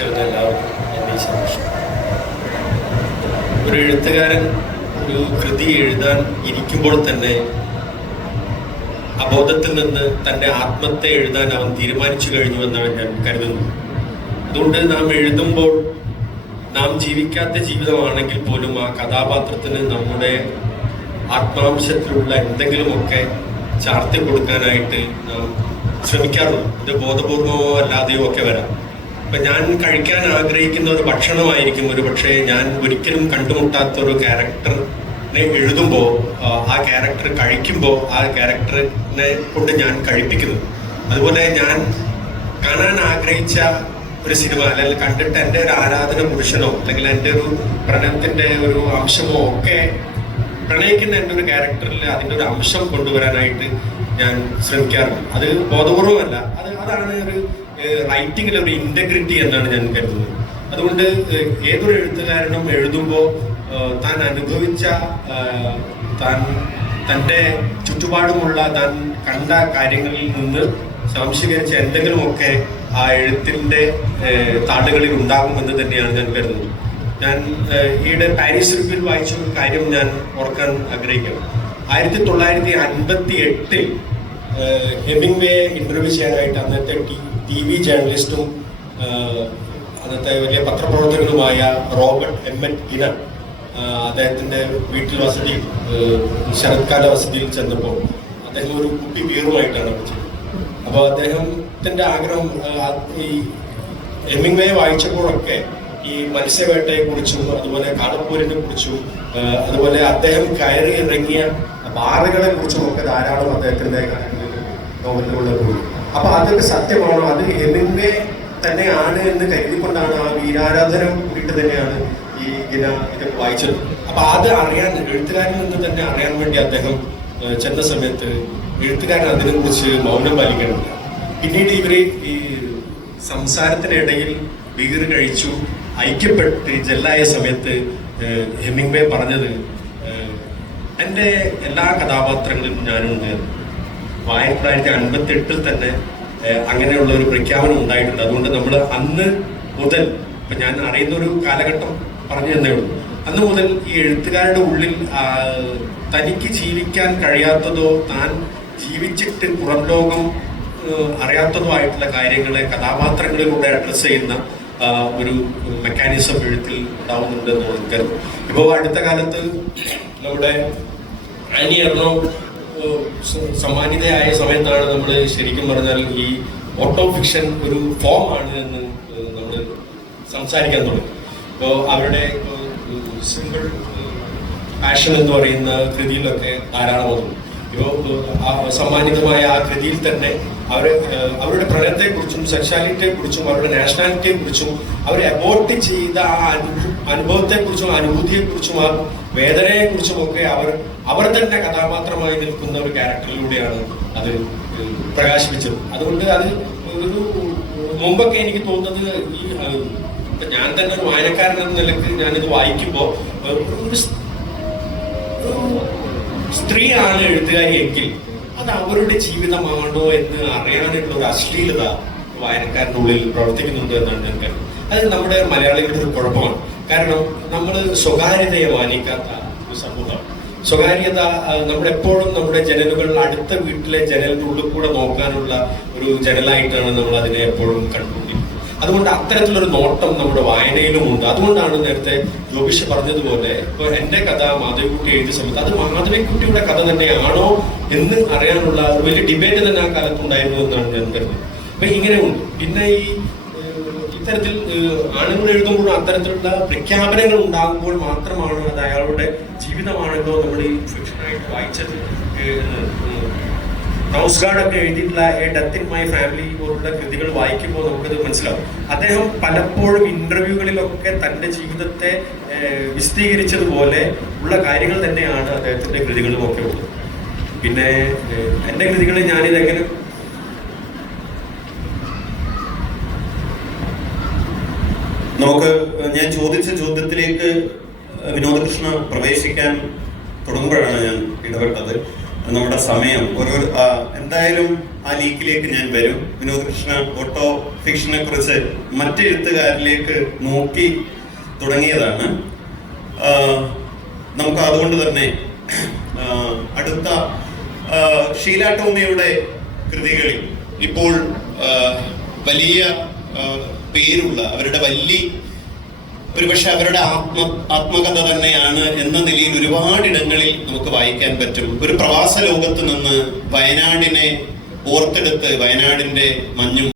ചേർന്ന എല്ലാവർക്കും എൻ്റെ ഈ സന്തോഷം. ഒരു എഴുത്തുകാരൻ ഒരു കൃതി എഴുതാൻ ഇരിക്കുമ്പോൾ തന്നെ അബോധത്തിൽ നിന്ന് തൻ്റെ ആത്മത്തെ എഴുതാൻ അവൻ തീരുമാനിച്ചു കഴിഞ്ഞു എന്നാണ് ഞാൻ കരുതുന്നത്. അതുകൊണ്ട് നാം എഴുതുമ്പോൾ നാം ജീവിക്കാത്ത ജീവിതമാണെങ്കിൽ പോലും ആ കഥാപാത്രത്തിന് നമ്മുടെ ആത്മാംശത്തിലുള്ള എന്തെങ്കിലുമൊക്കെ ചാർത്തി കൊടുക്കാനായിട്ട് നാം ശ്രമിക്കാറുണ്ട്. ഇത് ബോധപൂർവമോ അല്ലാതെയോ ഒക്കെ വരാം. ഇപ്പം ഞാൻ കഴിക്കാൻ ആഗ്രഹിക്കുന്ന ഒരു ഭക്ഷണമായിരിക്കും ഒരു പക്ഷേ ഞാൻ ഒരിക്കലും കണ്ടുമുട്ടാത്ത ഒരു ക്യാരക്ടറിനെ എഴുതുമ്പോൾ ആ ക്യാരക്ടർ കഴിക്കുമ്പോൾ ആ ക്യാരക്ടറിനെ കൊണ്ട് ഞാൻ കഴിപ്പിക്കുന്നത്. അതുപോലെ ഞാൻ കാണാൻ ആഗ്രഹിച്ച ഒരു സിനിമ അല്ലെങ്കിൽ കണ്ടിട്ട് എൻ്റെ ഒരു ആരാധന പുരുഷനോ അല്ലെങ്കിൽ എൻ്റെ ഒരു പ്രണയത്തിൻ്റെ ഒരു അംശമോ ഒക്കെ പ്രണയിക്കുന്ന എൻ്റെ ഒരു ക്യാരക്ടറിൽ അതിൻ്റെ ഒരു അംശം കൊണ്ടുവരാനായിട്ട് ഞാൻ ശ്രമിക്കാറുണ്ട്. അത് ബോധപൂർവമല്ല, അതാണ് ഒരു റൈറ്റിങ്ങിലെ ഒരു ഇൻറ്റഗ്രിറ്റി എന്നാണ് ഞാൻ കരുതുന്നത്. അതുകൊണ്ട് ഏതൊരു എഴുത്തുകാരനും എഴുതുമ്പോൾ താൻ അനുഭവിച്ച തൻ്റെ ചുറ്റുപാടുമുള്ള താൻ കണ്ട കാര്യങ്ങളിൽ നിന്ന് സ്വാംശീകരിച്ച എന്തെങ്കിലുമൊക്കെ ആ എഴുത്തിൻ്റെ താളുകളിൽ ഉണ്ടാകുമെന്ന് തന്നെയാണ് ഞാൻ കരുതുന്നത്. ഞാൻ ഈയിടെ പാരീസ് റിവ്യൂവിൽ വായിച്ച ഒരു കാര്യം ഞാൻ ഓർക്കാൻ ആഗ്രഹിക്കുന്നു. 1958 ഹെമിംഗ്വേ ഇന്റർവ്യൂ ചെയ്യാനായിട്ട് അന്നത്തെ TV ജേർണലിസ്റ്റും അന്നത്തെ വലിയ പത്രപ്രവർത്തകനുമായ റോബർട്ട് എമ്മറ്റ് ഗിനർ അദ്ദേഹത്തിൻ്റെ വീട്ടിൽ വസതിയിൽ ശരത്കാല വസതിയിൽ ചെന്നപ്പോൾ അദ്ദേഹം ഒരു കുപ്പി ബിയറുമായിട്ടാണ് വെച്ചത്. അപ്പോൾ അദ്ദേഹത്തിൻ്റെ ആഗ്രഹം ഈ ഹെമിംഗ്വേ വായിച്ചപ്പോഴൊക്കെ ഈ മത്സ്യവേട്ടയെക്കുറിച്ചും അതുപോലെ കാളപ്പൂരിനെ കുറിച്ചും അതുപോലെ അദ്ദേഹം കയറി ഇറങ്ങിയ ബാറുകളെ കുറിച്ചും ഒക്കെ ധാരാളം അദ്ദേഹത്തിൻ്റെ നോവലുകളിൽ കൂടി. അപ്പൊ അതൊക്കെ സത്യമാണോ, അത് ഹെമിംഗ്വേ തന്നെയാണ് എന്ന് കരുതിക്കൊണ്ടാണ് ആ വീരാരാധന കൂടിയിട്ട് തന്നെയാണ് ഈ ഇത് വായിച്ചത്. അപ്പൊ അത് അറിയാൻ എഴുത്തുകാരിൽ നിന്ന് തന്നെ അറിയാൻ വേണ്ടി അദ്ദേഹം ചെന്ന സമയത്ത് എഴുത്തുകാരൻ അതിനെക്കുറിച്ച് മൗനം പാലിക്കാനില്ല. പിന്നീട് ഇവര് ഈ സംസാരത്തിനിടയിൽ ബീർ കഴിച്ചു ഐക്യപ്പെട്ട് ജെല്ലായ സമയത്ത് ഹെമിംഗ്വേ പറഞ്ഞത്, എൻ്റെ എല്ലാ കഥാപാത്രങ്ങളിലും ഞാനുണ്ട്. 1958 തന്നെ അങ്ങനെയുള്ള ഒരു പ്രഖ്യാപനം ഉണ്ടായിട്ടുണ്ട്. അതുകൊണ്ട് നമ്മൾ അന്ന് മുതൽ, ഇപ്പം ഞാൻ അറിയുന്ന ഒരു കാലഘട്ടം പറഞ്ഞു തന്നേ ഉള്ളൂ, അന്ന് മുതൽ ഈ എഴുത്തുകാരുടെ ഉള്ളിൽ തനിക്ക് ജീവിക്കാൻ കഴിയാത്തതോ താൻ ജീവിച്ചിട്ട് പുറം ലോകം അറിയാത്തതോ ആയിട്ടുള്ള കാര്യങ്ങളെ കഥാപാത്രങ്ങളിലൂടെ അഡ്രസ്സ് ചെയ്യുന്ന ഒരു മെക്കാനിസം എഴുത്തിൽ ഉണ്ടാവുന്നുണ്ടെന്ന് തോന്നിക്കരുത്. ഇപ്പോൾ അടുത്ത കാലത്ത് നമ്മുടെ ആനി എർണോ സമ്മാനിതയായ സമയത്താണ് നമ്മൾ ശരിക്കും പറഞ്ഞാൽ ഈ ഓട്ടോ ഫിക്ഷൻ ഒരു ഫോം ആണ് എന്ന് നമ്മൾ സംസാരിക്കാൻ തുടങ്ങി. ഇപ്പോൾ അവരുടെ സിമ്പിൾ പാഷൻ എന്ന് പറയുന്ന കൃതിയിലൊക്കെ ധാരാളം വന്നു. ഇപ്പോൾ സമ്മാനിതമായ ആ കൃതിയിൽ തന്നെ അവരുടെ പ്രണയത്തെക്കുറിച്ചും സെക്ഷാലിറ്റിയെക്കുറിച്ചും അവരുടെ നാഷണാലിറ്റിയെക്കുറിച്ചും അവർ അബോർട്ട് ചെയ്ത ആ അനുഭവത്തെക്കുറിച്ചും അനുഭൂതിയെക്കുറിച്ചും ആ വേദനയെക്കുറിച്ചും ഒക്കെ അവർ തന്നെ കഥാപാത്രമായി നിൽക്കുന്ന ഒരു ക്യാരക്ടറിലൂടെയാണ് അത് പ്രകാശിപ്പിച്ചത്. അതുകൊണ്ട് അത് ഒരു മുമ്പൊക്കെ എനിക്ക് തോന്നുന്നത് ഈ ഞാൻ തന്നെ ഒരു വായനക്കാരൻ എന്ന നിലക്ക് ഞാനിത് വായിക്കുമ്പോൾ ഒരു സ്ത്രീയാണ് എഴുത്തുകാരി എങ്കിൽ അത് അവരുടെ ജീവിതമാണോ എന്ന് അറിയാനുള്ള ഒരു അശ്ലീലത വായനക്കാരൻ്റെ ഉള്ളിൽ പ്രവർത്തിക്കുന്നുണ്ട് എന്നാണ് ഞാൻ കരുതുന്നത്. അത് നമ്മുടെ മലയാളികളുടെ ഒരു കുഴപ്പമാണ്. കാരണം നമ്മൾ സ്വകാര്യതയെ മാനിക്കാത്ത ഒരു സമൂഹമാണ്. സ്വകാര്യത നമ്മളെപ്പോഴും നമ്മുടെ ജനലുകൾ അടുത്ത വീട്ടിലെ ജനലിൻ്റെ ഉള്ളിൽ കൂടെ നോക്കാനുള്ള ഒരു ജനലായിട്ടാണ് നമ്മൾ അതിനെ എപ്പോഴും കണ്ടുകൊണ്ടിരിക്കുന്നത്. അതുകൊണ്ട് അത്തരത്തിലൊരു നോട്ടം നമ്മുടെ വായനയിലും ഉണ്ട്. അതുകൊണ്ടാണ് നേരത്തെ ജോബിഷ് പറഞ്ഞതുപോലെ ഇപ്പോൾ എൻ്റെ കഥ മാധവിക്കുട്ടി എഴുതിയ സമയത്ത് അത് മാധവിക്കുട്ടിയുടെ കഥ തന്നെയാണോ എന്ന് അറിയാനുള്ള ഒരു വലിയ ഡിബേറ്റ് തന്നെ ആ കാലത്തുണ്ടായിരുന്നു എന്നാണ് ഞാൻ കരുതുന്നത്. അപ്പൊ ഇങ്ങനെ ഉണ്ട്. പിന്നെ ഈ ഇത്തരത്തിൽ ആണുങ്ങൾ എഴുതുമ്പോഴും അത്തരത്തിലുള്ള പ്രഖ്യാപനങ്ങൾ ഉണ്ടാകുമ്പോൾ മാത്രമാണ് അത് അയാളുടെ ജീവിതമാണല്ലോ നമ്മൾ ഈ ഫിക്ഷനായിട്ട് വായിച്ചത്. നൗസ്ഗാർഡൊക്കെ എഴുതിയിട്ടുള്ള A death in my family പോലുള്ള കൃതികൾ വായിക്കുമ്പോൾ നമുക്കത് മനസ്സിലാവും. അദ്ദേഹം പലപ്പോഴും ഇന്റർവ്യൂകളിലൊക്കെ തൻ്റെ ജീവിതത്തെ വിശദീകരിച്ചതുപോലെ ഉള്ള കാര്യങ്ങൾ തന്നെയാണ് അദ്ദേഹത്തിൻ്റെ കൃതികളിലും ഒക്കെ ഉള്ളത്. പിന്നെ എൻ്റെ കൃതികളിൽ ഞാനിതെങ്ങനെ ഞാൻ ചോദിച്ച ചോദ്യത്തിലേക്ക് വിനോദകൃഷ്ണ പ്രവേശിക്കാൻ തുടങ്ങുമ്പോഴാണ് ഞാൻ ഇടപെട്ടത്. നമ്മുടെ സമയം എന്തായാലും ആ ലീക്കിലേക്ക് ഞാൻ വരും. വിനോദ് കൃഷ്ണ ഓട്ടോ ഫിക്ഷനെ കുറിച്ച് മറ്റ് എഴുത്തുകാരിലേക്ക് നോക്കി തുടങ്ങിയതാണ്. നമുക്ക് അതുകൊണ്ട് തന്നെ അടുത്ത ഷീല ടോമിയുടെ കൃതികളിൽ ഇപ്പോൾ വലിയ പേരുള്ള അവരുടെ ഒരുപക്ഷെ അവരുടെ ആത്മകഥ തന്നെയാണ് എന്ന നിലയിൽ ഒരുപാടിടങ്ങളിൽ നമുക്ക് വായിക്കാൻ പറ്റും. ഒരു പ്രവാസ ലോകത്ത് നിന്ന് വയനാടിനെ ഓർത്തെടുത്ത് വയനാടിന്റെ മഞ്ഞും